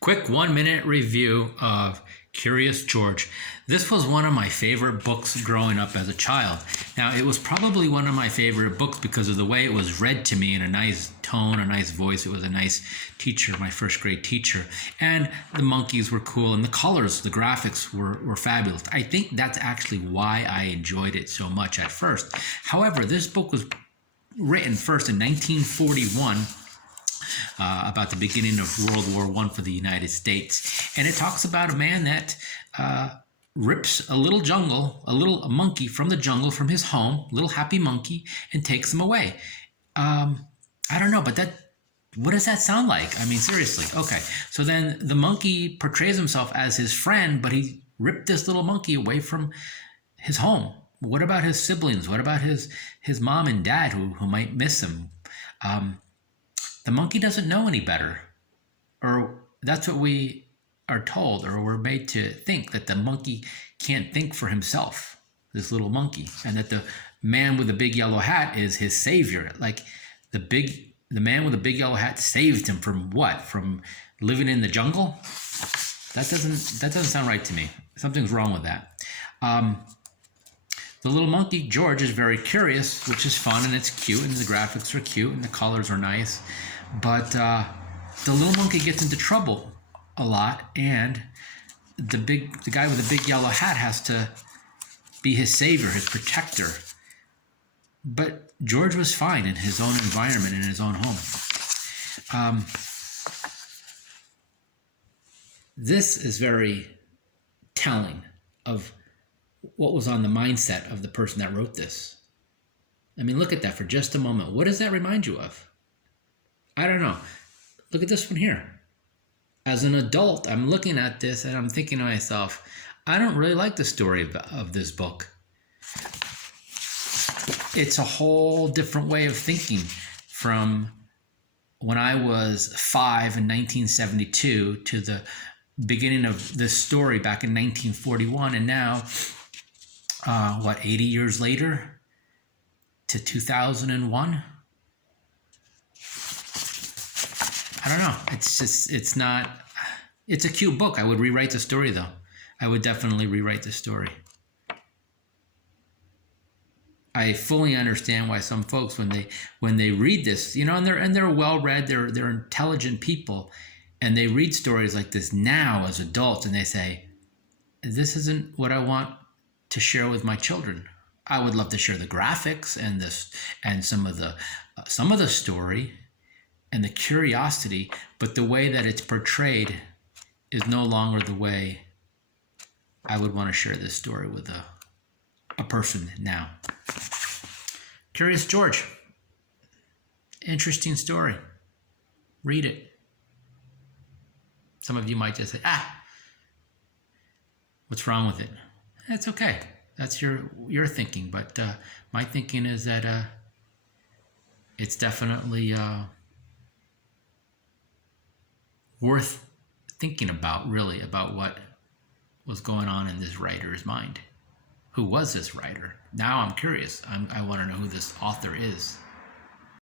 Quick 1 minute review of Curious George. This was one of my favorite books growing up as a child. Now, it was probably one of my favorite books because of the way it was read to me in a nice tone, a nice voice. It was a nice teacher, my first grade teacher. And the monkeys were cool, and the colors, the graphics were fabulous. I think that's actually why I enjoyed it so much at first. However, this book was written first in 1941. About the beginning of World War I for the United States. And it talks about a man that rips a little monkey from the jungle, from his home, little happy monkey, and takes him away. I don't know, but what does that sound like? I mean, seriously. Okay, so then the monkey portrays himself as his friend, but he ripped this little monkey away from his home. What about his siblings? What about his mom and dad who might miss him? The monkey doesn't know any better, or that's what we are told, or we're made to think, that the monkey can't think for himself, this little monkey, and that the man with the big yellow hat is his savior. Like the man with the big yellow hat saved him from what? From living in the jungle? That doesn't sound right to me. Something's wrong with that. The little monkey, George, is very curious, which is fun, and it's cute, and the graphics are cute, and the colors are nice. But the little monkey gets into trouble a lot, and the guy with the big yellow hat has to be his savior, his protector. But George was fine in his own environment, in his own home. This is very telling of what was on the mindset of the person that wrote this. I mean, look at that for just a moment. What does that remind you of? I don't know. Look at this one here. As an adult, I'm looking at this and I'm thinking to myself, I don't really like the story of this book. It's a whole different way of thinking from when I was 5 in 1972 to the beginning of this story back in 1941, and now 80 years later to 2001. I don't know. It's a cute book. I would rewrite the story, though. I would definitely rewrite the story. I fully understand why some folks, when they read this, and they're well read, they're intelligent people, and they read stories like this now as adults, and they say, this isn't what I want to share with my children. I would love to share the graphics and some of the story and the curiosity, but the way that it's portrayed is no longer the way I would want to share this story with a person now. Curious George. Interesting story. Read it. Some of you might just say, what's wrong with it? That's okay. That's your thinking, but my thinking is that it's definitely worth thinking about, really, about what was going on in this writer's mind. Who was this writer? Now I'm curious. I want to know who this author is.